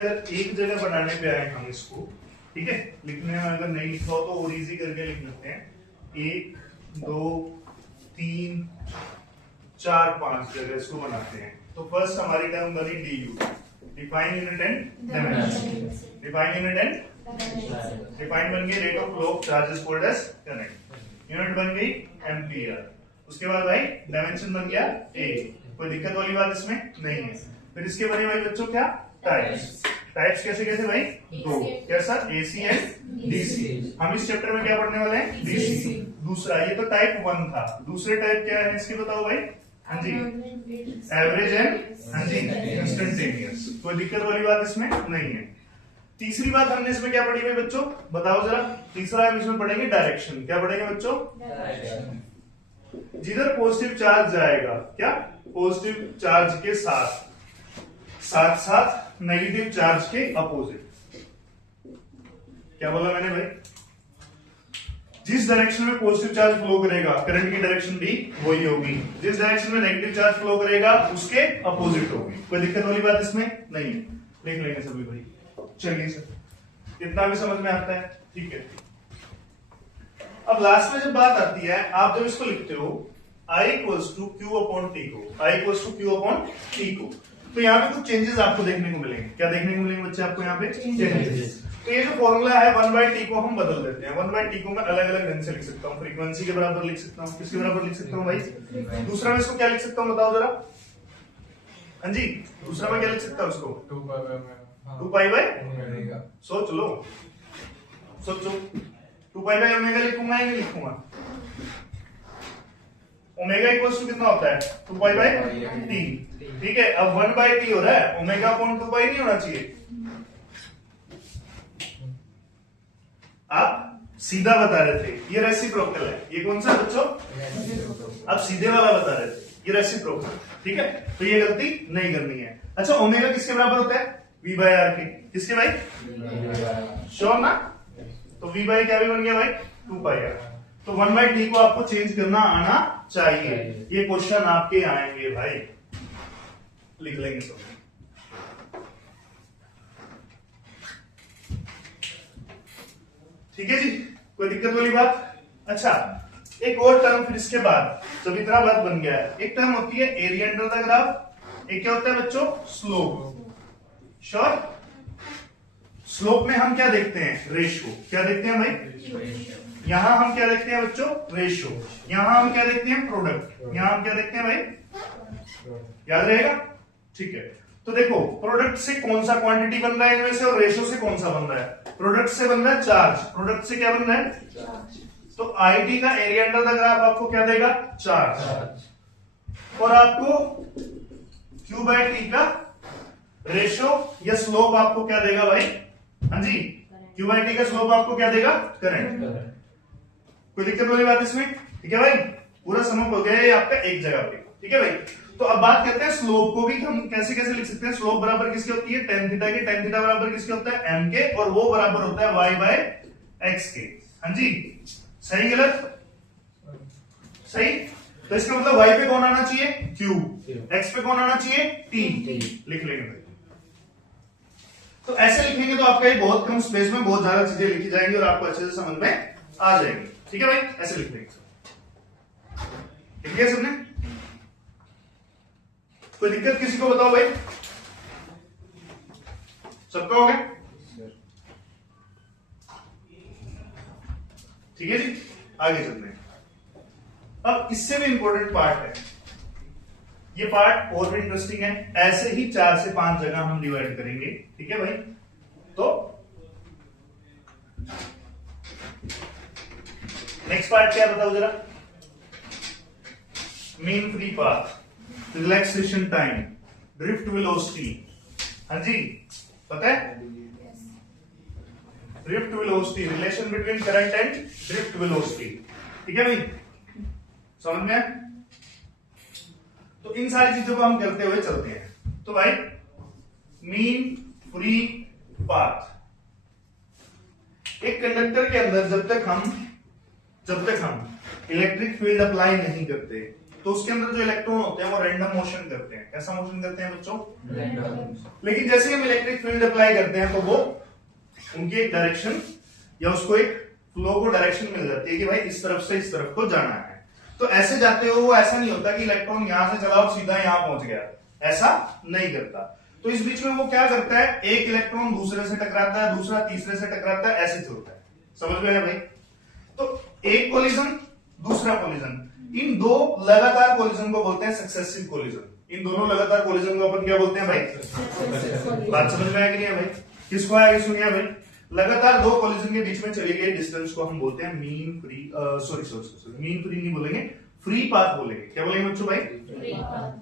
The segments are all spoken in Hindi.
अगर एक जगह बनाने पे आए हम इसको, ठीक है, लिखने में अगर नहीं लिखा हो तो और इजी करके लिख लेते हैं। 1 2 3 4 5 जगह इसको बनाते हैं। तो फर्स्ट हमारी टर्म बनी du, define unit and dimension, define unit and define बन गई rate of flow of charges called as current, unit बन गई एम्पियर। उसके बाद भाई डायमेंशन बन गया a, कोई दिक्कत वाली बात इसमें नहीं है। फिर इसके बने भाई बच्चों क्या टाइप्स, टाइप्स कैसे कैसे भाई दो, कैसा AC एंड DC। हम इस चैप्टर में क्या पढ़ने वाले हैं DC। दूसरा ये तो टाइप 1 था, दूसरे टाइप क्या है इसके बताओ भाई। हाँ जी एवरेज एंड हाँ जी इंस्टेंटेनियस, कोई दिक्कत वाली बात इसमें नहीं है। तीसरी बात हमने इसमें क्या पढ़ी भाई बच्चों बताओ जरा। तीसरा हम इसमें पढ़ेंगे डायरेक्शन। क्या पढ़ेंगे बच्चों? जिधर पॉजिटिव चार्ज जाएगा, क्या पॉजिटिव चार्ज के साथ साथ साथ नेगेटिव चार्ज के अपोजिट। क्या बोला मैंने भाई? जिस डायरेक्शन में पॉजिटिव चार्ज फ्लो करेगा करंट की डायरेक्शन भी वही होगी, जिस डायरेक्शन में नेगेटिव चार्ज फ्लो करेगा उसके अपोजिट होगी। कोई दिक्कत वाली बात इसमें नहीं है, देख लेंगे सभी भाई। चलिए सर इतना भी समझ में आता है, ठीक है। अब लास्ट में जब बात आती है, आप जब इसको लिखते हो I equals to Q upon T को, I equals to Q upon T को, तो यहाँ पे कुछ चेंजेस आपको देखने को मिलेंगे। क्या देखने को मिलेंगे बच्चे आपको यहाँ पे? चेंजेस। तो ये जो फॉर्मूला है 1/t को हम बदल देते हैं। 1/t को मैं अलग अलग ढंग से लिख सकता हूँ, फ्रीक्वेंसी के बराबर लिख सकता हूँ, किसके बराबर लिख सकता हूँ भाई? दूसरा मैं इसको क्या लिख सकता हूँ बताओ जरा। हाँ जी दूसरा मैं क्या लिख सकता हूँ इसको? 2 पाई बाय, सोच लो सोचो, 2 पाई बाय ओमेगा लिखूंगा या नहीं लिखूंगा? ओमेगा इक्वल्स टू कितना होता है? 2 पाई बाय टी, ठीक है। अब 1/t हो रहा है, ओमेगा अपॉन 2 पाई नहीं होना चाहिए। आप सीधा बता रहे थे ये रेसिप्रोकल है, ये कौन सा बच्चों? आप सीधे वाला बता रहे थे, ये रेसिप्रोकल, ठीक है। तो ये गलती नहीं करनी है। अच्छा ओमेगा किसके बराबर होता है? V/R के, किसके भाई? श्योर ना? तो V बाय क्या भी बन गया भाई? 2 पाई R। तो 1/t को आपको चेंज करना आना चाहिए। ये क्वेश्चन आपके आएंगे भाई, लिख लेंगे सब। ठीक है जी, कोई दिक्कत वाली बात? अच्छा एक और टर्म फिर इसके बाद, जब इतना बात बन गया है, एक टर्म होती है एरिया अंडर द ग्राफ, एक क्या होता है बच्चों? स्लोप। श्योर? स्लोप में हम क्या देखते हैं? रेशियो। क्या देखते हैं भाई? यहां हम क्या देखते हैं बच्चों? रेशियो। यहां हम क्या देखते हैं? प्रोडक्ट। यहां हम क्या देखते हैं भाई? याद रहेगा? ठीक है। तो देखो प्रोडक्ट से कौन सा क्वांटिटी बन रहा है इनमें से, और रेशियो से कौन सा बन रहा है? प्रोडक्ट से बन रहा है चार्ज। प्रोडक्ट से क्या बन रहा है? तो IT का एरिया अंडर द ग्राफ आपको क्या देगा? चार्ज। और आपको Q/T का रेशियो या स्लोप आपको क्या देगा भाई? हाँ जी Q/T का स्लोप आपको क्या देगा? करंट। कोई दिक्कत वाली बात इसमें? ठीक है भाई, पूरा समझ हो गया ये आपका एक जगह पे, ठीक है भाई। तो अब बात करते हैं स्लोप को भी हम कैसे कैसे लिख सकते हैं। स्लोप बराबर किसकी होती है? tan थीटा की। tan थीटा बराबर किसके होता है? m के, और वो बराबर होता है y/x के। हाँ जी सही गलत? सही। तो इसका मतलब y पे कौन आना चाहिए? q, x पे कौन आना चाहिए? t। लिख लेंगे भाई। तो ऐसे लिखेंगे तो आपका ये बहुत कम स्पेस में बहुत ज्यादा चीजें लिखी जाएंगी और आपको अच्छे से समझ में आ जाएंगी, ठीक है भाई। ऐसे लिख लेंगे, ठीक है सबने? कोई दिक्कत किसी को बताओ भाई? सबका हो गया? ठीक है जी, आगे चलते हैं। अब इससे भी इंपॉर्टेंट पार्ट है, ये पार्ट और भी इंटरेस्टिंग है। ऐसे ही 4 से 5 जगह हम डिवाइड करेंगे, ठीक है भाई। तो नेक्स्ट पार्ट क्या बताओ जरा। Mean free path, relaxation time, drift velocity. हाँ जी पता है? Drift velocity, relation between current and drift velocity, ठीक है भाई, समझ में? तो इन सारी चीजों को हम करते हुए चलते हैं। तो भाई मीन फ्री पाथ, एक कंडक्टर के अंदर जब तक हम इलेक्ट्रिक फील्ड अप्लाई नहीं करते, तो उसके अंदर जो इलेक्ट्रॉन होते हैं वो रैंडम मोशन करते हैं। कैसा मोशन करते हैं बच्चों? रैंडम। लेकिन जैसे हम इलेक्ट्रिक फील्ड अप्लाई करते हैं तो वो उनकी एक डायरेक्शन या उसको एक फ्लो को डायरेक्शन मिल जाती है कि भाई इस तरफ से इस तरफ को जाना है। तो ऐसे जाते हुए वो ऐसा नहीं होता कि इलेक्ट्रॉन यहां से चला और सीधा यहां पहुंच गया, ऐसा नहीं करता। तो इस बीच में वो क्या करता है, एक इलेक्ट्रॉन दूसरे से टकराता है, दूसरा तीसरे से टकराता है, ऐसे चलता है। समझ में है भाई? तो एक कोलिजन दूसरा कोलिजन, इन दो लगातार कोलिजन को बोलते हैं सक्सेसिव कोलिजन। इन दोनों लगातार कोलिजन को अपन क्या बोलते हैं भाई? बात समझ में आया कि नहीं है भाई? किसको आया सुनिए भाई। लगातार दो कोलिजन के बीच में चली गई डिस्टेंस को हम बोलते हैं mean free, sorry mean free नहीं बोलेंगे, फ्री पाथ बोलेंगे। क्या बोलेंगे बच्चों भाई?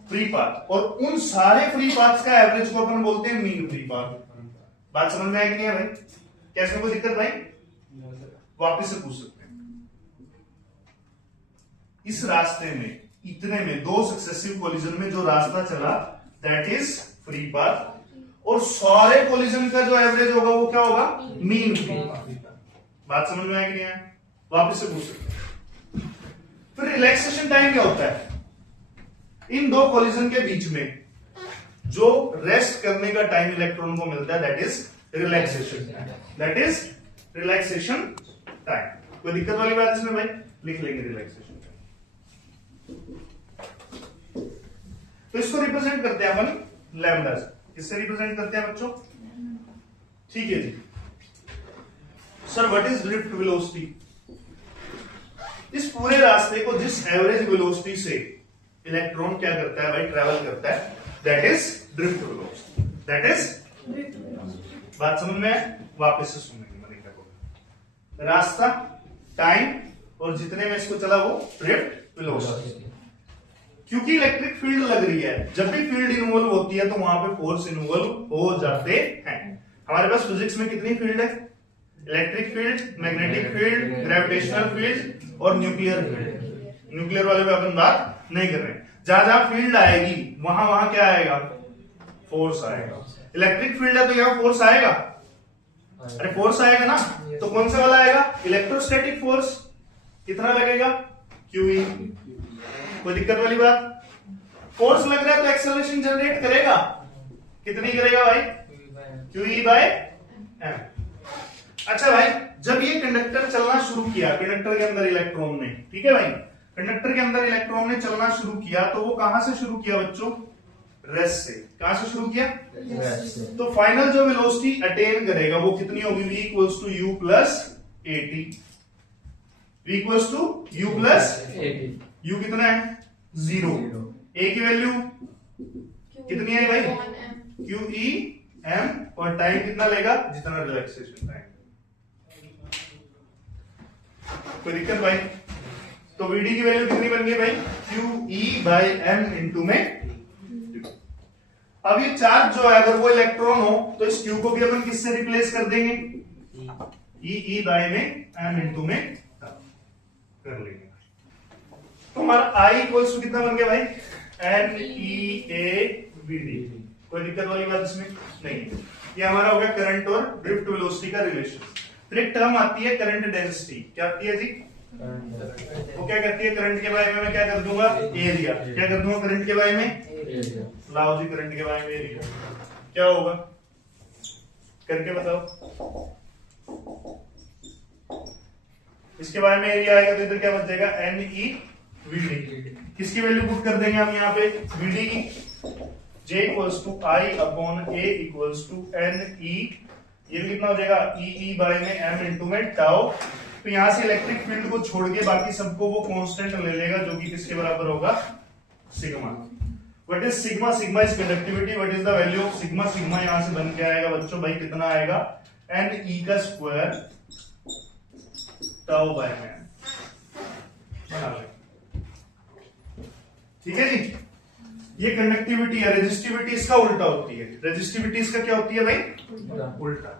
Free path. और उन सारे फ्री पाथ्स का एवरेज को अपन बोलते हैं मीन फ्री पाथ। बात समझ में आया कि नहीं है भाई? कैसे कोई दिक्कत भाई? वापस से पूछ सकते हैं। इस रास्ते में इतने में दो सक्सेसिव कोलिजन में जो रास्ता चला दैट इज फ्री पाथ, और सारे कोलिजन का जो एवरेज होगा वो क्या होगा? Mean free path. बात समझ में आया कि नहीं आया? वापस से पूछ सकते हैं। फिर रिलैक्सेशन टाइम क्या होता है? इन दो कोलिजन के बीच में जो रेस्ट करने का टाइम इलेक्ट्रॉन को मिलता है that is relaxation time. That is relaxation time. कोई दिक्कत वाली बात इसमें भाई? लिख लेंगे रिलैक्सेशन टाइम। तो इसको रिप्रेजेंट करते हैं अपन लैम्डा से। किससे रिप्रेजेंट करते हैं बच्चों? ठीक है जी। Sir what is drift velocity? इस पूरे रास्ते को जिस एवरेज वेलोसिटी से इलेक्ट्रॉन क्या करता है भाई? ट्रेवल करता है, that is drift velocity. That is, बात समझ में? वापस से सुनेंगे मैंने क्या बोला। रास्ता, टाइम और जितने में इसको चला वो ड्रिफ्ट वेलोसिटी। क्योंकि इलेक्ट्रिक फील्ड लग रही है, जब भी फील्ड इन्वॉल्व होती है तो वहां पे फोर्स इन्वॉल्व हो जाते हैं। हमारे पास फिजिक्स में कितनी फील्ड है? Electric field, magnetic field, gravitational field और न्यूक्लियर फील्ड। न्यूक्लियर वाले पे अपन बात नहीं कर रहे। जहां जहां फील्ड आएगी वहां वहां क्या आएगा? फोर्स आएगा। इलेक्ट्रिक फील्ड है तो यहां फोर्स आएगा। अरे फोर्स आएगा ना, तो कौन सा वाला आएगा? Electrostatic force. कितना लगेगा? QE। कोई दिक्कत वाली बात? फोर्स लग रहा है तो एक्सेलरेशन जनरेट करेगा। कितनी करेगा भाई? QE by m। अच्छा भाई, जब ये कंडक्टर चलना शुरू किया, कंडक्टर के अंदर इलेक्ट्रॉन ने, ठीक है भाई, कंडक्टर के अंदर इलेक्ट्रॉन ने चलना शुरू किया तो वो कहां से शुरू किया बच्चों? रेस्ट से। कहां से शुरू किया? तो फाइनल जो वेलोसिटी अटेन करेगा वो कितनी होगी? v equals to u plus AT। v equals to u plus u कितना है? 0। a की वैल्यू कितनी है भाई? QE m, और टाइम कितना लेगा? जितना रिलैक्सेशन टाइम। कोई दिक्कत भाई? तो VD की वैल्यू कितनी बन गई भाई? QE बाय m इंटू में। अब ये चार्ज जो है अगर वो इलेक्ट्रॉन हो तो इस Q को भी अपन किससे रिप्लेस कर देंगे? E बाय में m इंटू में कर लेंगे। तो हमारा I इक्वल्स टू कितना बन गया भाई? NEAVD। कोई दिक्कत वाली बात इसमें नहीं। ये हमारा हो गया करंट और ड्रिफ्ट वेलोसिटी का रिलेशन। फिर एक टर्म आती है करंट डेंसिटी। क्या आती है जी? वो क्या कहती है? करंट के बारे में मैं क्या कर दूंगा? एरिया। क्या कर दूंगा करंट के बारे में? लाओ जी, करंट के बारे में एरिया क्या होगा करके बताओ। इसके बारे में एरिया आएगा तो इधर क्या बच जाएगा? NEVD। किसकी वैल्यू पुट कर देंगे हम यहाँ पे? VD की। J equals to I upon A equals to NE। ये भी कितना हो जाएगा? EE बाय में m इंटू में टाउ। तो यहां से इलेक्ट्रिक फील्ड को छोड़ के बाकी सबको वो कांस्टेंट ले लेगा जो कि किसके बराबर होगा? Sigma. What is sigma? Sigma is conductivity. What is the value of sigma? Sigma यहां से बन के आएगा बच्चों भाई कितना आएगा? NE का स्क्वायर टाउ बाय में। बना ले। ठीक है जी। ये कंडक्टिविटी है। रेजिस्टिविटी इसका उल्टा होती है। रेजिस्टिविटी इसका क्या होती है भाई? उल्टा।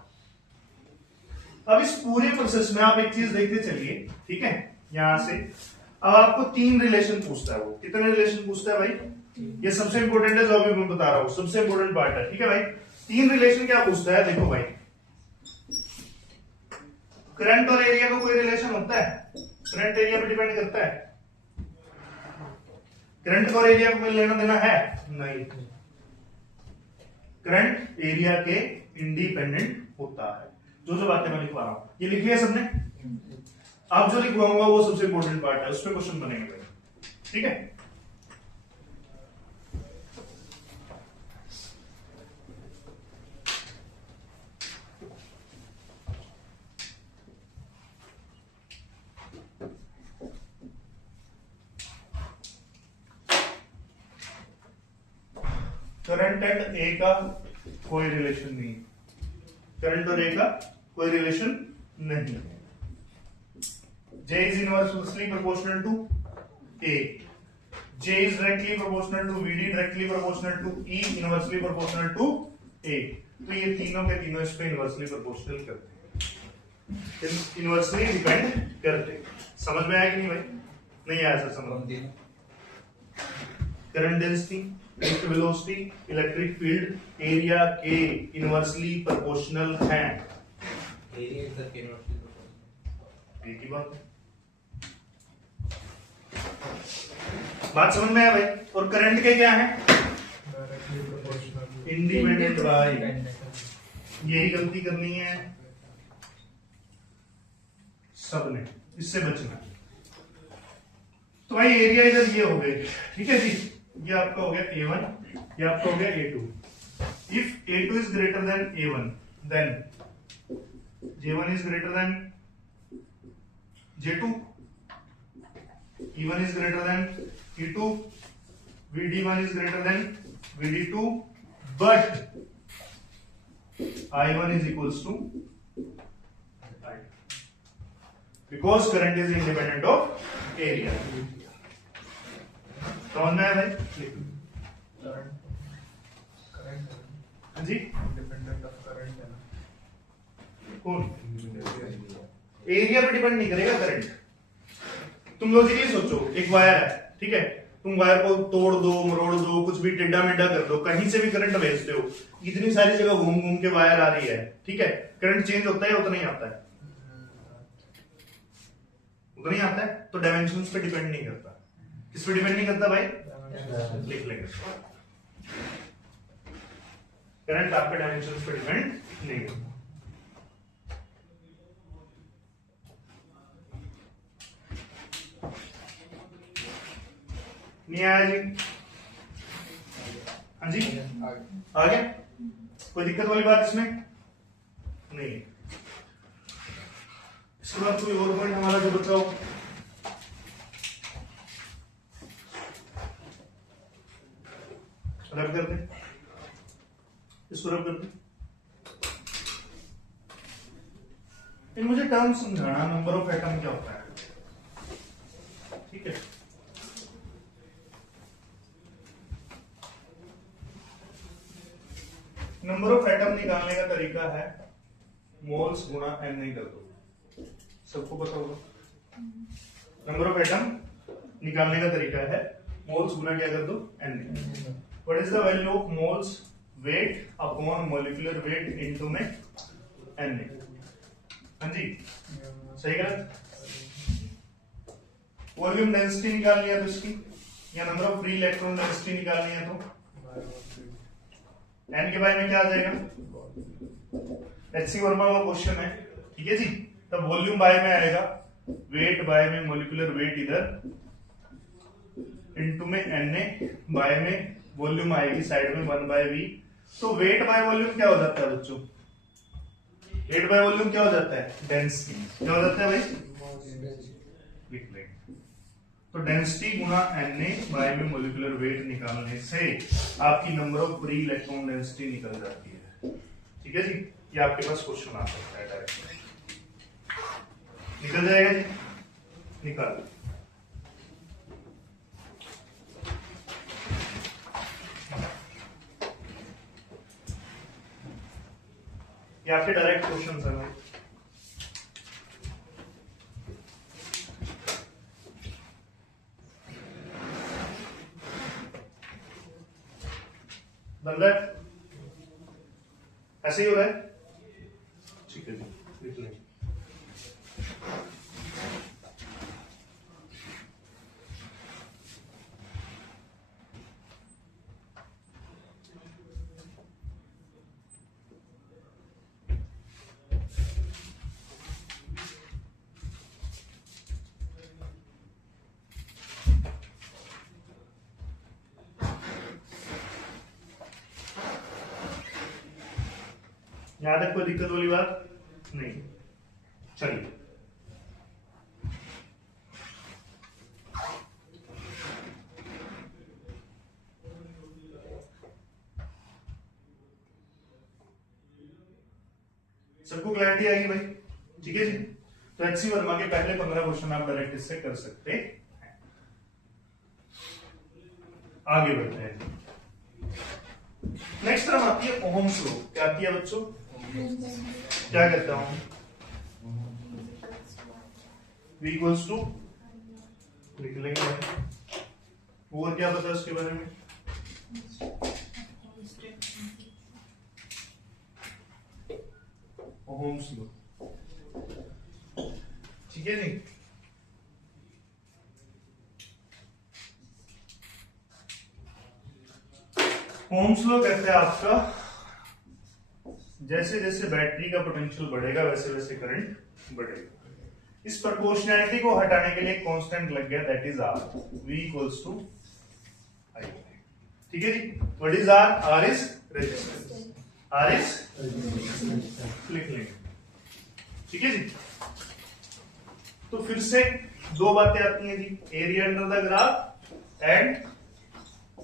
अब इस पूरे प्रोसेस में आप एक चीज देखते चलिए, ठीक है? यहां से अब आपको 3 रिलेशन पूछता है। वो कितने रिलेशन पूछता है भाई? ये सबसे इंपॉर्टेंट है जो अभी मैं बता रहा हूं, सबसे इंपॉर्टेंट पार्ट है। ठीक है भाई? 3 रिलेशन क्या पूछता है? देखो भाई, करंट और एरिया का कोई रिलेशन होता है? करंट एरिया पे डिपेंड करता है? करंट और एरिया को लेना देना है नहीं, करंट एरिया के इंडिपेंडेंट होता है। जो जो बातें मैं लिखवा रहा हूं ये लिख लिया सबने। अब जो लिखवाऊंगा वो सबसे इंपॉर्टेंट पार्ट है, उस पर क्वेश्चन बनेंगे, ठीक है। करंट एंड ए का कोई रिलेशन नहीं, करंट और ए का कोई रिलेशन नहीं। J is inversely proportional to A. J is directly proportional to VD, directly proportional to E, inversely proportional to A. तो ये तीनों के तीनों इस पे इनवर्सली प्रोपोर्शनल करते हैं, इनवर्सली डिपेंड करते हैं। समझ में आया कि नहीं भाई? नहीं आया सर समझ? Current density, electric velocity, electric field, area के इनवर्सली प्रोपोर्शनल हैं। एरिया इधर के इनवर्सली प्रोपोर्शनल, एक ही बात समझ में आया भाई? और करंट के क्या है? Independent by. यही गलती करनी है सबने, इससे बचना। तो भाई एरिया इधर ये हो गए, ठीक है जी। ये आपका हो गया A1, ये आपका हो गया A2। If A2 is greater than A1 then J1 is greater than J2, E1 is greater than E2, VD1 is greater than VD2, but I1 is equals to I2 because current is independent of area. समझ में आया भाई? हाँ जी, इंडिपेंडेंट ऑफ करंट है ना, कौन? एरिया पे डिपेंड नहीं करेगा करंट। तुम लॉजिकली सोचो, एक वायर है, ठीक है, तुम वायर को तोड़ दो, मरोड़ दो, कुछ भी टेढ़ा मेढ़ा कर दो, कहीं से भी करंट भेजते हो, इतनी सारी जगह घूम घूम के वायर आ रही है, ठीक है, करंट चेंज होता है उतना ही आता है, उतना ही आता है। तो डायमेंशंस पे डिपेंड नहीं करता। किस पे डिपेंड नहीं करता भाई? लिख लेंगे, करंट आपके डायमेंशंस पे डिपेंड नहीं करता। नहीं आया जी? हाँ जी, आ गया? कोई दिक्कत वाली बात इसमें नहीं। इसके बाद कोई और पॉइंट हमारा जो बचा हो? रब कर दे, इसको रब कर दे। इन मुझे टर्म समझाना, नंबर ऑफ एटम क्या होता है, ठीक है। नंबर ऑफ एटम निकालने का तरीका है मोल्स गुणा n नहीं कर दो, सबको पता होगा। नंबर ऑफ एटम निकालने का तरीका है मोल्स गुणा क्या कर दो n। What is the value of moles weight upon molecular weight into में n। हाँ जी, सही गलत? वॉल्यूम डेंसिटी निकालनी है तो इसकी, या number of free electron density निकालनी है तो n के बारे में क्या आ जाएगा? HC वर्मा का क्वेश्चन है, ठीक है जी। तब वॉल्यूम बाय में आएगा वेट बाय में मॉलिक्यूलर वेट इधर इनटू में Na बाय में वॉल्यूम आएगी साइड में 1/v। तो वेट बाय वॉल्यूम क्या हो जाता है बच्चों? वेट बाय वॉल्यूम क्या हो जाता है? डेंसिटी। क्या हो जाता है भाई? लिख लेंगे। तो डेंसिटी गुणा Na बाय में मॉलिक्यूलर वेट निकालने से आपकी number of free electron density निकल जाती है, ठीक है जी। ये आपके पास क्वेश्चन आ सकता है डायरेक्ट, निकल जाएगा जी, निकाल। ये आपके डायरेक्ट क्वेश्चन है भाई। बन रहा है? ऐसे ही हो रहा है, ठीक है जी, लिख लेंगे। यहां तक कोई दिक्कत वाली बात नहीं। चलिए सबको क्लैरिटी आएगी भाई? ठीक है जी। तो एचसी वर्मा के पहले 15 क्वेश्चन आप डायरेक्ट इससे कर सकते हैं। आगे बढ़ते हैं। नेक्स्ट टर्म आती है ओहम्स लॉ। क्या आती है बच्चों? क्या कहता हूं? V इक्वल्स टू लिख लेंगे। और क्या पता है उसके बारे में? Ohm's law. ठीक है जी। ओहम्स लॉ कहते हैं आपका जैसे जैसे बैटरी का पोटेंशियल बढ़ेगा वैसे वैसे करंट बढ़ेगा। इस प्रोपोर्शनैलिटी को हटाने के लिए एक कांस्टेंट लग गया, that is R. V equals to I। ठीक है जी। What is R? R is resistance. R is लिख लेंगे। ठीक है जी। तो फिर से दो बातें आती हैं जी, area under the graph and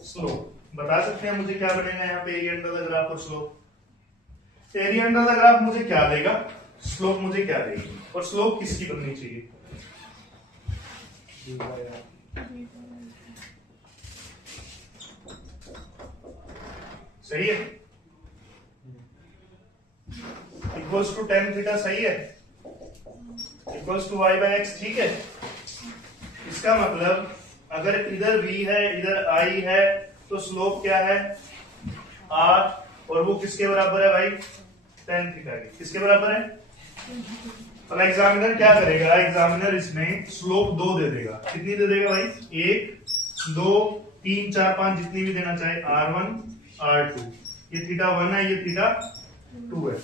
slope. बता सकते हैं मुझे क्या बनेगा यहाँ पे एरिया अंडर द ग्राफ और slope? Area under the graph मुझे क्या देगा, स्लोप मुझे क्या देगी, और स्लोप किसकी बननी चाहिए? सही है। इक्वल्स टू टेन थीटा सही है। Equals to Y by X. ठीक है। इसका मतलब अगर इधर v है इधर I है तो स्लोप क्या है? r। और वो किसके बराबर है भाई? टेन थीटा के। किसके बराबर है? अब एग्जामिनर क्या करेगा? एग्जामिनर इसमें स्लोप 2 दे देगा। कितनी दे देगा भाई? 1 2 3 4 5 जितनी भी देना चाहे। r1 r2। ये थीटा 1 है, ये थीटा 2 है।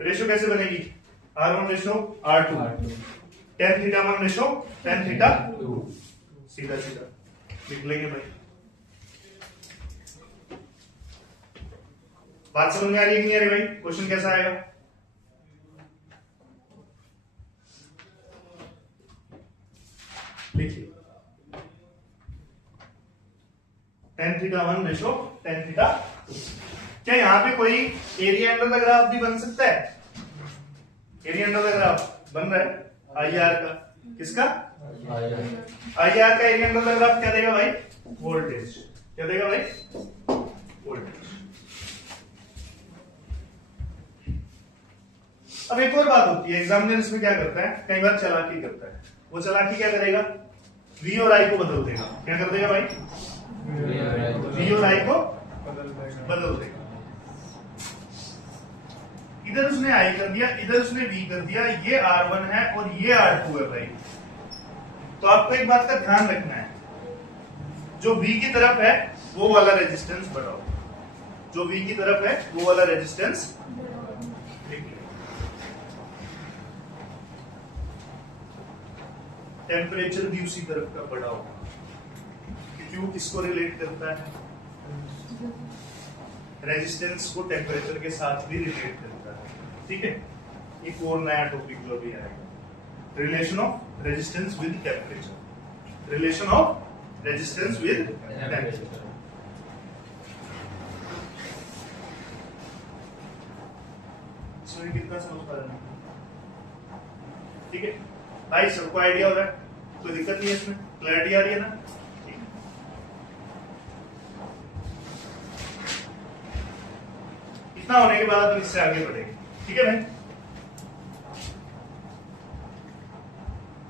रेशो कैसे बनेगी? r1 ratio r2। Tan theta 1 ratio tan theta 2। सीधा सीधा लिख लेंगे भाई। बात समझ में आ रही है कि नहीं आ रही भाई? क्वेश्चन कैसा आएगा? देखिए tan theta 1 ratio tan theta 2। क्या यहां पे कोई एरिया अंडर द ग्राफ भी बन सकता है? एरिया अंडर द ग्राफ बन रहा है आई आर का। किसका? आई आर का एरिया अंडर द ग्राफ क्या देगा भाई? वोल्टेज। क्या देगा भाई? वोल्टेज। अब एक और बात होती है, एग्जामिनर इसमें क्या करता है, कई बार चालाकी करता है। वो चालाकी क्या करेगा? V और I को बदल देगा। क्या कर देगा भाई? V और I को बदल देगा। इधर उसने I कर दिया, इधर उसने V कर दिया। ये R1 है और ये R2 है भाई। तो आपको एक बात का ध्यान रखना है, जो V की तरफ है वो वाला रेजिस्टेंस बढ़ाओ। जो V की तरफ है वो वाला रेजिस्टेंस टेम्परेचर भी उसी तरफ का बढ़ा होगा। क्यों? किसको रिलेट करता है? रेजिस्टेंस को टेम्परेचर के साथ भी रिलेट करता है। ठीक है। एक और नया टॉपिक जो भी आएगा, relation of resistance with temperature. Relation of resistance with temperature. कितना समझ पा रहे हैं? ठीक है भाई, सबको आइडिया हो रहा है? कोई दिक्कत नहीं है इसमें? क्लैरिटी आ रही है ना? ठीक है। इतना होने के बाद हम इससे आगे बढ़ेंगे। ठीक है भाई?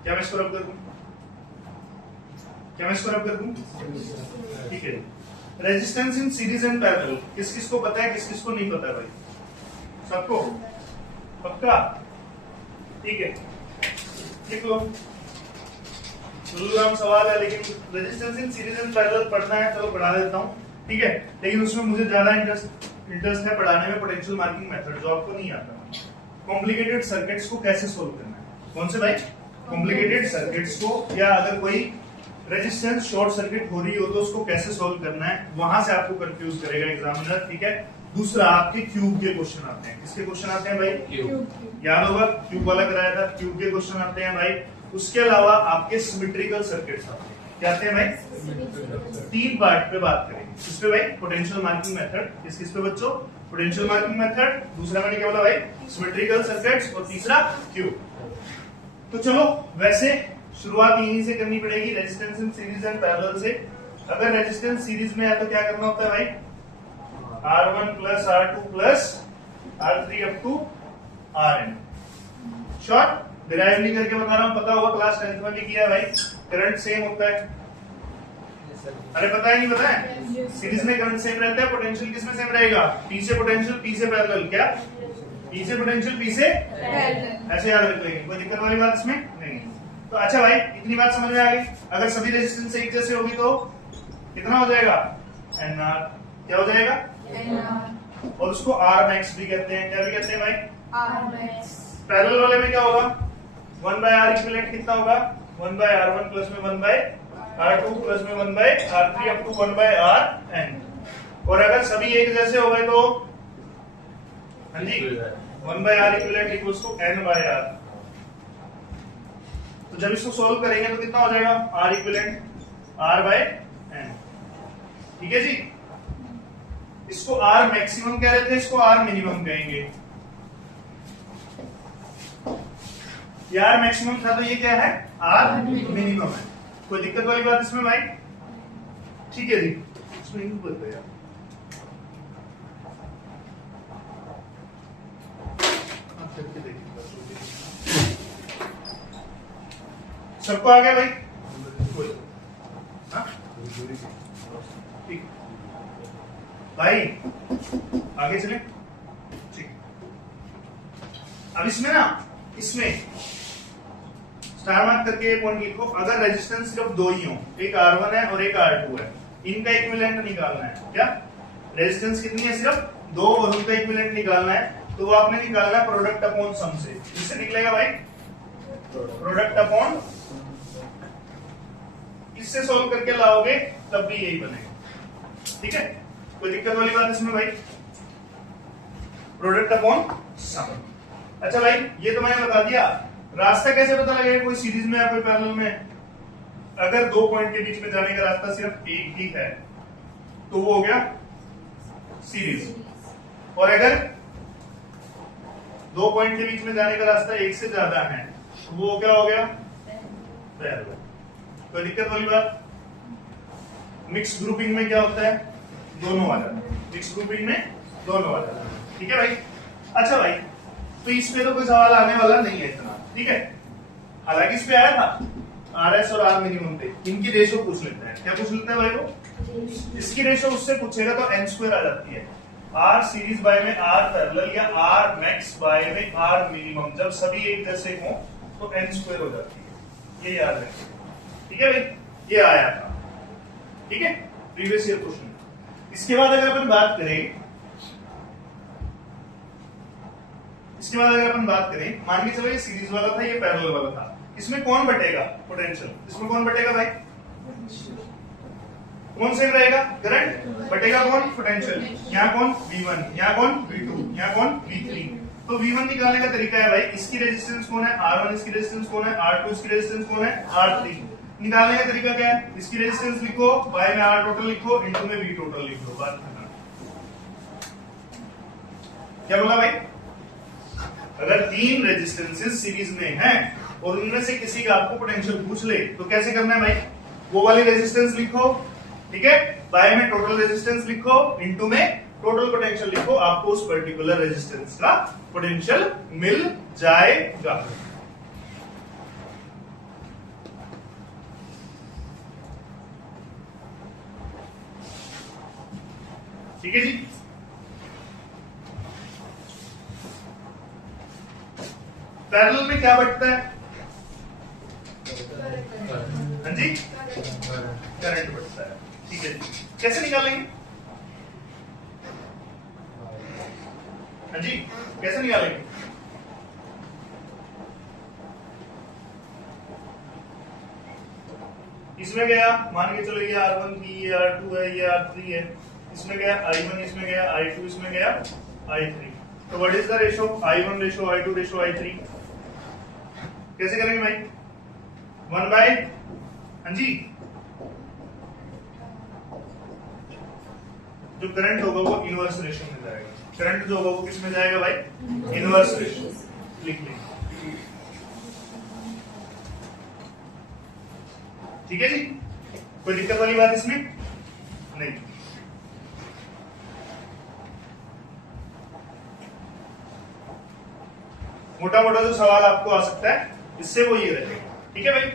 क्या मैं इसको रब कर दूं? क्या मैं इसको रब कर दूं? ठीक है। Resistance in series and parallel किस किस को पता है, किस किस को नहीं पता है भाई? सबको? पक्का? ठीक है, लिख लो। राम सवाल है, लेकिन resistance in series and parallel पढ़ना है, चलो पढ़ा देता हूँ। ठीक है, लेकिन उसमें मुझे ज्यादा इंटरेस्ट है पढ़ाने में पोटेंशियल मार्किंग मेथड, जो आपको नहीं आता। कॉम्प्लिकेटेड सर्किट्स को कैसे सोल्व करना है? कौन से भाई? कॉम्प्लिकेटेड सर्किट्स को, या अगर कोई रेजिस्टेंस शॉर्ट सर्किट हो रही हो तो उसको कैसे सॉल्व करना है, वहां से आपको कंफ्यूज करेगा एग्जामिनर, ठीक है। दूसरा, आपके क्यूब के क्वेश्चन आते हैं। किसके क्वेश्चन आते हैं भाई? क्यूब। याद होगा क्यूब वाला कराया था, क्यूब के क्वेश्चन आते हैं भाई। उसके अलावा आपके सिमेट्रिकल सर्किट्स आते हैं। क्या आते हैं भाई? 3 पार्ट पे बात करेंगे। किस पे भाई? Potential marking method. किस पे बच्चों? Potential marking method. दूसरा मैंने क्या बोला भाई? Symmetrical circuits. और तीसरा क्यूब। तो चलो, वैसे शुरुआत यहीं से करनी पड़ेगी, resistance in series and parallel से। अगर रेजिस्टेंस सीरीज में है तो क्या करना होता है भाई? R1 plus R2 plus R3 up to Rn। Short derive नहीं करके बता रहा हूं, पता होगा, क्लास 10th में भी किया है भाई। करंट सेम होता है। अरे पता है, नहीं पता है? सीरीज में करंट सेम रहता है, पोटेंशियल किसमें सेम रहेगा? P से पोटेंशियल, P से पैरेलल। क्या? P से पोटेंशियल, P से पैरेलल। ऐसे याद रख लेंगे, कोई दिक्कत वाली बात इसमें नहीं। तो अच्छा भाई, इतनी बात समझ में आ गई। अगर सभी रेजिस्टेंस एक जैसे होगी तो कितना हो जाएगा? NR। क्या हो जाएगा? NR। और उसको R मैक्स भी कहते हैं। क्या भी कहते हैं भाई? R max। पैरेलल वाले में क्या होगा? 1/R इक्विवेलेंट कितना होगा? 1/R1 प्लस में 1/R2 प्लस में 1/R3 अप टू 1/Rn। और अगर सभी एक जैसे हो गए तो हाँ जी, 1/R equivalent equals to N/R। तो जब इसको सॉल्व करेंगे तो कितना हो जाएगा? R equivalent R/N। ठीक है जी। इसको R मैक्सिमम कह रहे थे, इसको R मिनिमम कहेंगे। यार मैक्सिमम था तो ये क्या है? R मिनिमम है। कोई दिक्कत वाली बात इसमें भाई? ठीक है जी। इसमें नहीं बोलते यार, आप करके देखिए। सबको आ गया भाई? हाँ? ठीक भाई, आगे चले। ठीक, अब इसमें ना, इसमें स्टार मार्क करके पॉइंट लिखो। अगर रेजिस्टेंस सिर्फ दो ही हो, एक R1 है और एक R2 है, इनका इक्विवेलेंट निकालना है। क्या? रेजिस्टेंस कितनी है? सिर्फ 2 और उनका इक्विवेलेंट निकालना है। तो वो आपने निकालना है प्रोडक्ट अपॉन सम से। किससे निकलेगा भाई? Product upon. इससे सोल्व करके लाओगे तब भी यही बनेगा। ठीक है, कोई दिक्कत वाली बात इसमें भाई? प्रोडक्ट अपॉन सम। अच्छा भाई, ये तो मैंने बता दिया। रास्ता कैसे पता लगेगा कोई सीरीज में या कोई पैरेलल में? अगर 2 पॉइंट के बीच में जाने का रास्ता सिर्फ एक ही है तो वो हो गया सीरीज। और अगर 2 पॉइंट के बीच में जाने का रास्ता एक से ज्यादा है तो वो क्या हो गया? पैरेलल। कोई दिक्कत वाली बात? मिक्स ग्रुपिंग में क्या होता है? दोनों वाला। मिक्स ग्रुपिंग में दोनों वाला। ठीक है भाई? अच्छा भाई, तो इस पे तो कोई सवाल आने वाला नहीं है इतना। ठीक है, हालांकि इस पे आया था RS और R मिनिमम पे। इनकी रेशो पूछ लेते हैं। क्या पूछ लेते हैं भाई? वो इसकी रेशो उससे पूछेगा तो n² आ जाती है। R सीरीज बाय में R पैरेलल या R मैक्स बाय में R मिनिमम, जब सभी एक जैसे हो तो n² हो जाती है। ये याद रखिए। ठीक है भाई, ये आया था। ठीक है, प्रीवियस ईयर क्वेश्चन। इसके बाद अगर अपन बात करें, मान के चलो ये सीरीज वाला था, ये पैरेलल वाला था। इसमें कौन बटेगा? पोटेंशियल। इसमें कौन बटेगा भाई? कौन सेम रहेगा? करंट बटेगा कौन? पोटेंशियल। यहाँ कौन? V1, यहाँ कौन? V2, यहाँ कौन? V3। तो V1 निकालने का तरीका है भाई, इसकी रेजिस्टेंस कौन है? R1। इसकी रेजिस्टेंस कौन है? R2। इसकी रेजिस्टेंस कौन है? R3। निकालने का तरीका क्या है? इसकी रेजिस्टेंस लिखो, बाय में R टोटल लिखो, इनटू में V टोटल लिख लो। बात खत्म। क्या बोला भाई? अगर 3 रेजिस्टेंसेस सीरीज में हैं और उनमें से किसी का आपको पोटेंशियल पूछ ले तो कैसे करना है भाई? वो वाली रेजिस्टेंस लिखो, ठीक है, बाय में टोटल रेजिस्टेंस लिखो, इनटू में टोटल पोटेंशियल लिखो, आपको उस पर्टिकुलर रेजिस्टेंस का पोटेंशियल मिल जाएगा। ठीक है जी। पैरेलल में क्या बचता है? हाँ जी, करंट बचता है। ठीक है जी, कैसे निकालेंगे? हाँ जी, कैसे निकालेंगे? इसमें गया मान के चलो ये R1 भी, ये R2 है, ये R3 है, इसमें गया I1, इसमें गया I2, इसमें गया I3। तो what is the ratio? I1 ratio I2 ratio I3। कैसे करेंगे भाई? 1 बाय, हाँ जी, जो करंट होगा वो इनवर्स रेशो में जाएगा। करंट जो होगा वो किस में जाएगा भाई? Inverse ratio. लिख लेंगे, ठीक है जी। कोई दिक्कत वाली बात इसमें नहीं। मोटा मोटा जो सवाल आपको आ सकता है इससे वो ये रहेगा, ठीक है भाई।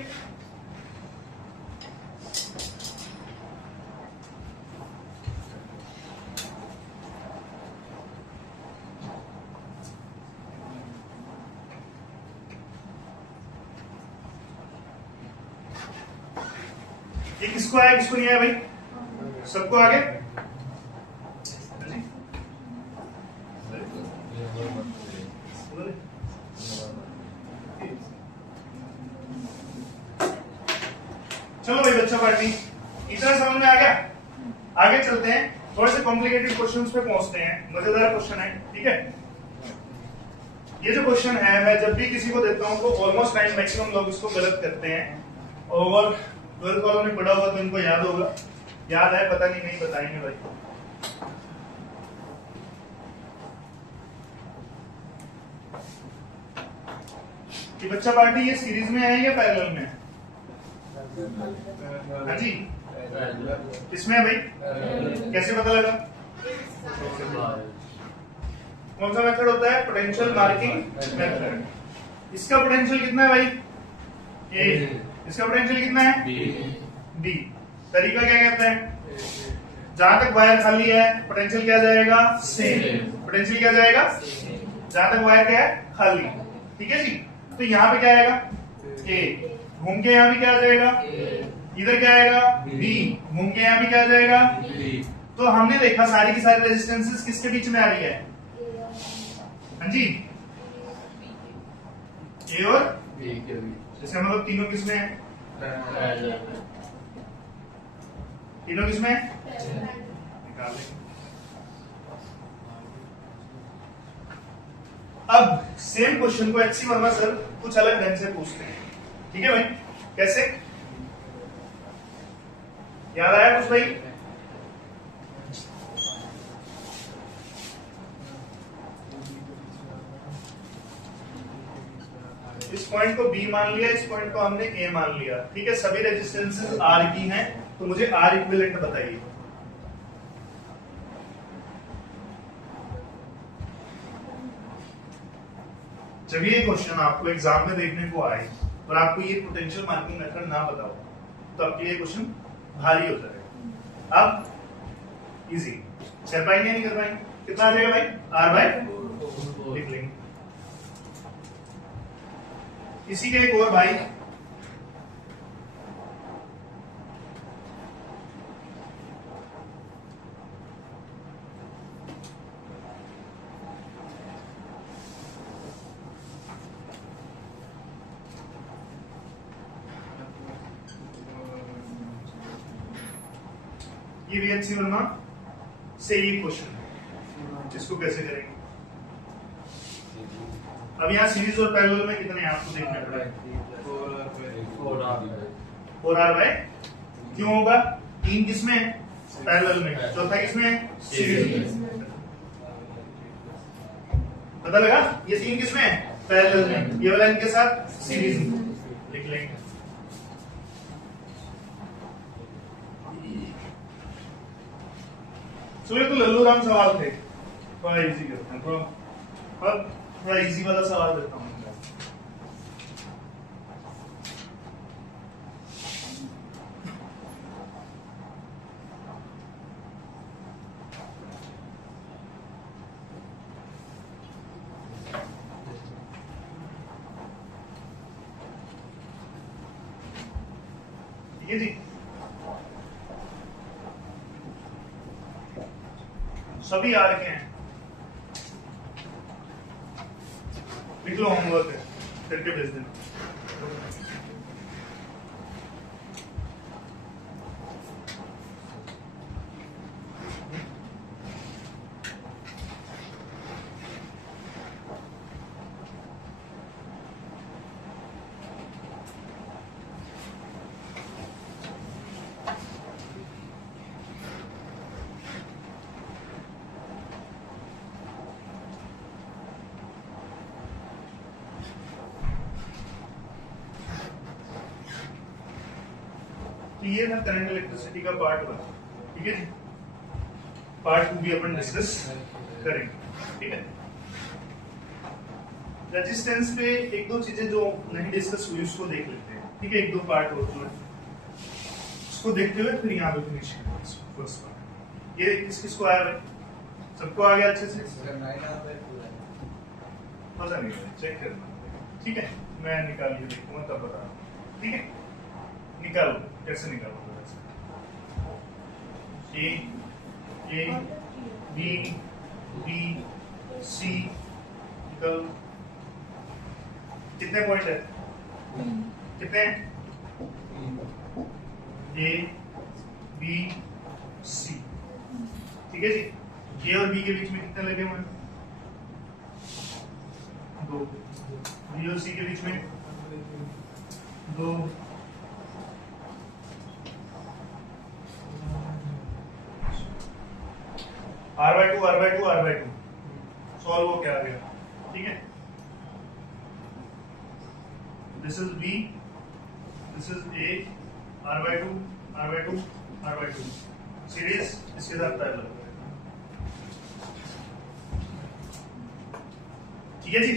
ये किसको आया किसको नहीं आया भाई? सबको आ गया? चलो भाई बच्चा पार्टी, इतना समझ में आ गया? आगे चलते हैं, थोड़े से कॉम्प्लिकेटेड क्वेश्चंस पे पहुंचते हैं। मजेदार क्वेश्चन है, ठीक है। ये जो क्वेश्चन है मैं जब भी किसी को देता हूं तो ऑलमोस्ट 9 मैक्सिमम लोग इसको गलत करते हैं। और 12th वालों ने पढ़ा होगा तो इनको याद होगा, याद है पता नहीं बताएंगे भाई। ये बच्चा पार्टी ये सीरीज में है या पैरेलल में है? हाँ जी, किसमें है भाई? कैसे पता लगा? कौन सा मेथड होता है? Potential marking method. इसका पोटेंशियल कितना है भाई? ए। इसका पोटेंशियल कितना है? बी। तरीका क्या कहते हैं? जहां तक वायर खाली है पोटेंशियल क्या जाएगा? सेम। पोटेंशियल क्या जाएगा? जहां तक वायर क्या है? खाली। ठीक है जी। तो यहाँ पे क्या आएगा? ए। घूम के यहाँ भी क्या आ जाएगा? इधर क्या आएगा? बी। घूम के यहाँ भी क्या आ जाएगा? तो हमने देखा सारी की सारी रेजिस्टेंसेस किसके बीच में आ रही है? हाँ जी, ए और बी के बीच। इसका मतलब तीनों किसमें है? तीनों किसमें है? निकाल लेंगे। अब सेम क्वेश्चन को एचसी वर्मा सर कुछ अलग ढंग से पूछते हैं, ठीक है भाई। कैसे? याद आया कुछ भाई? इस पॉइंट को बी मान लिया, इस पॉइंट को हमने ए मान लिया, ठीक है। सभी रेजिस्टेंसेस आर की हैं, तो मुझे आर इक्विवेलेंट बताइए। जब ये क्वेश्चन आपको एग्जाम में देखने को आए और आपको ये पोटेंशियल मार्किंग मेथड ना बताओ तो आपके लिए क्वेश्चन भारी हो जाएगा। अब इजी कर पाएंगे नहीं कर पाएंगे? कितना आ जाएगा भाई? आर बाय लिख लेंगे। इसी के एक और भाई, ये वीएचसी वर्मा से ये क्वेश्चन है, जिसको कैसे करेंगे। अब यहाँ सीरीज और पैरेलल में कितने आपको देखना पड़ेगा? 4R बाय, क्यों होगा? 3 किसमें है? पैरेलल में। चौथा किसमें है? सीरीज में। पता लगा? ये 3 किसमें है? पैरेलल में। ये वाला इनके साथ सीरीज में। लिख लेंगे। तो ये तो लल्लू राम सवाल थे, थोड़ा इजी करते हैं। थोड़ा इजी वाला सवाल देता हूँ। ठीक है जी। सभी आ रखे हैं, लिख लो, होमवर्क है, करके भेज देना। तो ये था करंट इलेक्ट्रिसिटी का पार्ट 1, ठीक है जी। पार्ट 2 भी अपन डिस्कस करेंगे, ठीक है। रेजिस्टेंस पे एक दो चीजें जो नहीं डिस्कस हुई उसको देख लेते हैं, ठीक है। एक दो पार्ट और जो है उसको देखते हुए फिर यहाँ पे फिनिश करेंगे फर्स्ट पार्ट। ये किस किस को आया भाई? सबको आ गया अच्छे से? पता नहीं भाई, चेक करना, ठीक है। मैं निकाल के देखूंगा तब बता रहा हूँ, ठीक है। निकालो, कैसे निकालोगे? ए बी बी सी निकल। कितने पॉइंट है? कितने? ए बी सी, ठीक है जी। ए और बी के बीच में कितने लगे हुए हैं? 2। बी और सी के बीच में 2। R/2 सॉल्व हो क्या आ गया, ठीक है। This is B, this is A, R/2 series इसके साथ पैरेलल, ठीक है जी।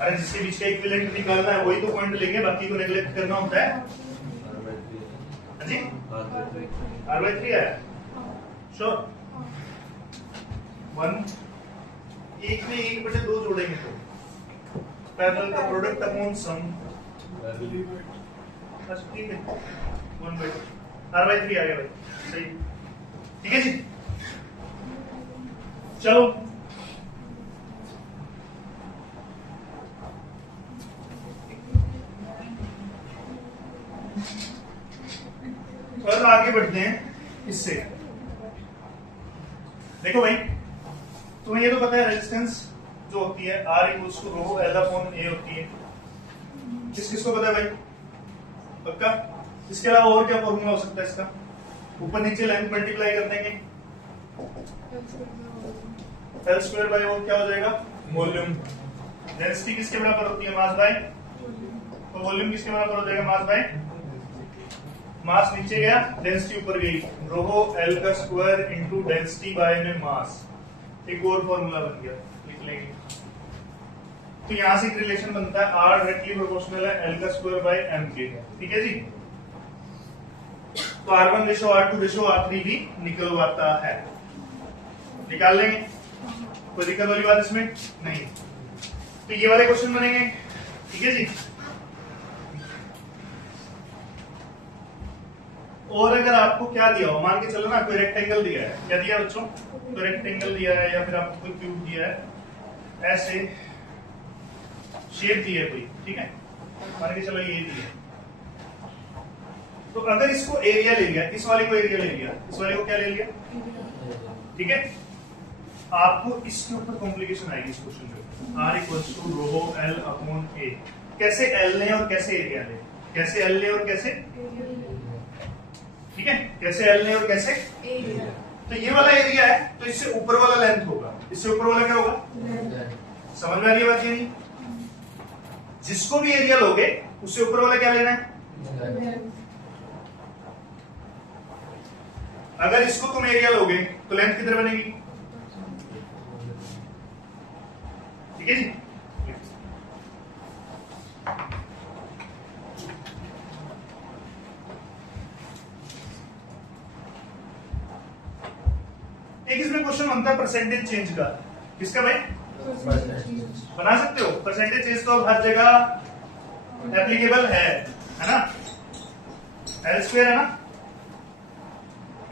अरे जिसके बीच का इक्विवेलेंट निकालना है वही तो पॉइंट लेंगे, बाकी को नेग्लेक्ट करना होता है। हाँ जी, R/3 है श्योर। 1 एक में 1/2 जोड़ेंगे तो पैरेलल का प्रोडक्ट अपॉन सम, बस ठीक है। 1/2 R/3 आ गया भाई, सही, ठीक है जी। चलो थोड़ा आगे बढ़ते हैं इससे। देखो भाई, तुम्हें ये तो पता है रेजिस्टेंस जो होती है R = ρ L/A होती है। किसको पता है भाई? पक्का? इसके अलावा और क्या फॉर्मूला हो सकता है इसका? ऊपर नीचे लेंथ मल्टीप्लाई कर देंगे, L² क्या हो जाएगा? वॉल्यूम। डेंसिटी किसके बराबर होती है? मास बाय, तो वॉल्यूम किसके बराबर हो जाएगा? मास बाय, मास नीचे गया, डेंसिटी ऊपर गई, ρ L² इंटू डेंसिटी बाय में मास। एक और फॉर्मूला बन गया, लिख लेंगे। तो यहां से एक रिलेशन बनता है, R डायरेक्टली प्रोपोर्शनल है L² बाय M के, ठीक है जी। तो R1:R2:R3 भी निकलवाता है, निकाल लेंगे, कोई दिक्कत वाली बात इसमें नहीं। तो ये वाले क्वेश्चन बनेंगे, ठीक है जी। और अगर आपको क्या दिया हो, मान के चलो ना कोई रेक्टेंगल दिया है, क्या दिया बच्चों? तो रेक्टेंगल दिया है या फिर आपको कोई क्यूब दिया है, ऐसे शेप दी है कोई, ठीक है। मान के चलो ये दिया, तो अगर इसको एरिया ले लिया, इस वाले को एरिया ले लिया, इस वाले को क्या ले लिया, ठीक है। आपको इसके ऊपर कॉम्प्लिकेशन आएगी इस क्वेश्चन में। R = ρ L/A। कैसे L लें और कैसे एरिया लें, कैसे L लें और कैसे, ठीक है, कैसे L लें और कैसे एरिया। तो ये वाला एरिया है, तो इससे ऊपर वाला लेंथ होगा, इससे ऊपर वाला क्या होगा? समझ में आ रही है बात ये? नहीं, जिसको भी एरिया लोगे उससे ऊपर वाला क्या लेना है? अगर इसको तुम एरिया लोगे तो लेंथ किधर बनेगी, ठीक है जी। एक इसमें क्वेश्चन बनता है परसेंटेज चेंज का, किसका भाई? बना सकते हो परसेंटेज चेंज, तो अब हर जगह एप्लीकेबल है ना। L² है ना,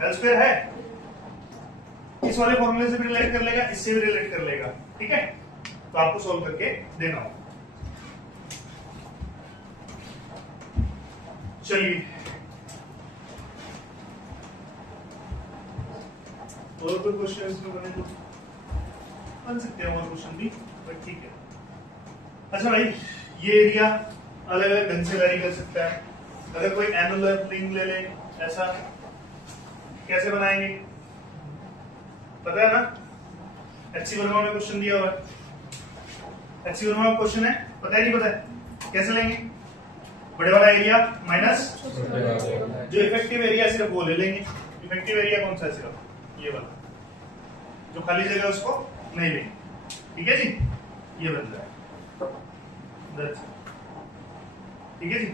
L² है, इस वाले फॉर्मूले से भी रिलेट कर लेगा, इससे भी रिलेट कर लेगा, ठीक है। तो आपको सोल्व करके देना होगा। चलिए और कोई क्वेश्चन इसमें बने तो बन सकते हैं, और क्वेश्चन भी, बट ठीक है। अच्छा भाई, ये एरिया अलग अलग ढंग से वेरी कर सकता है। अगर कोई एनुलर रिंग ले ले, ऐसा कैसे बनाएंगे? पता है ना, HC वर्मा में क्वेश्चन दिया हुआ है, HC वर्मा में क्वेश्चन है, पता है नहीं पता है? कैसे लेंगे? बड़े वाला एरिया माइनस जो इफेक्टिव एरिया सिर्फ वो ले लेंगे। इफेक्टिव एरिया कौन सा है? सिर्फ ये वाला, जो खाली जगह है उसको नहीं लेंगे। ठीक है जी, ये बन रहा है। ठीक है जी।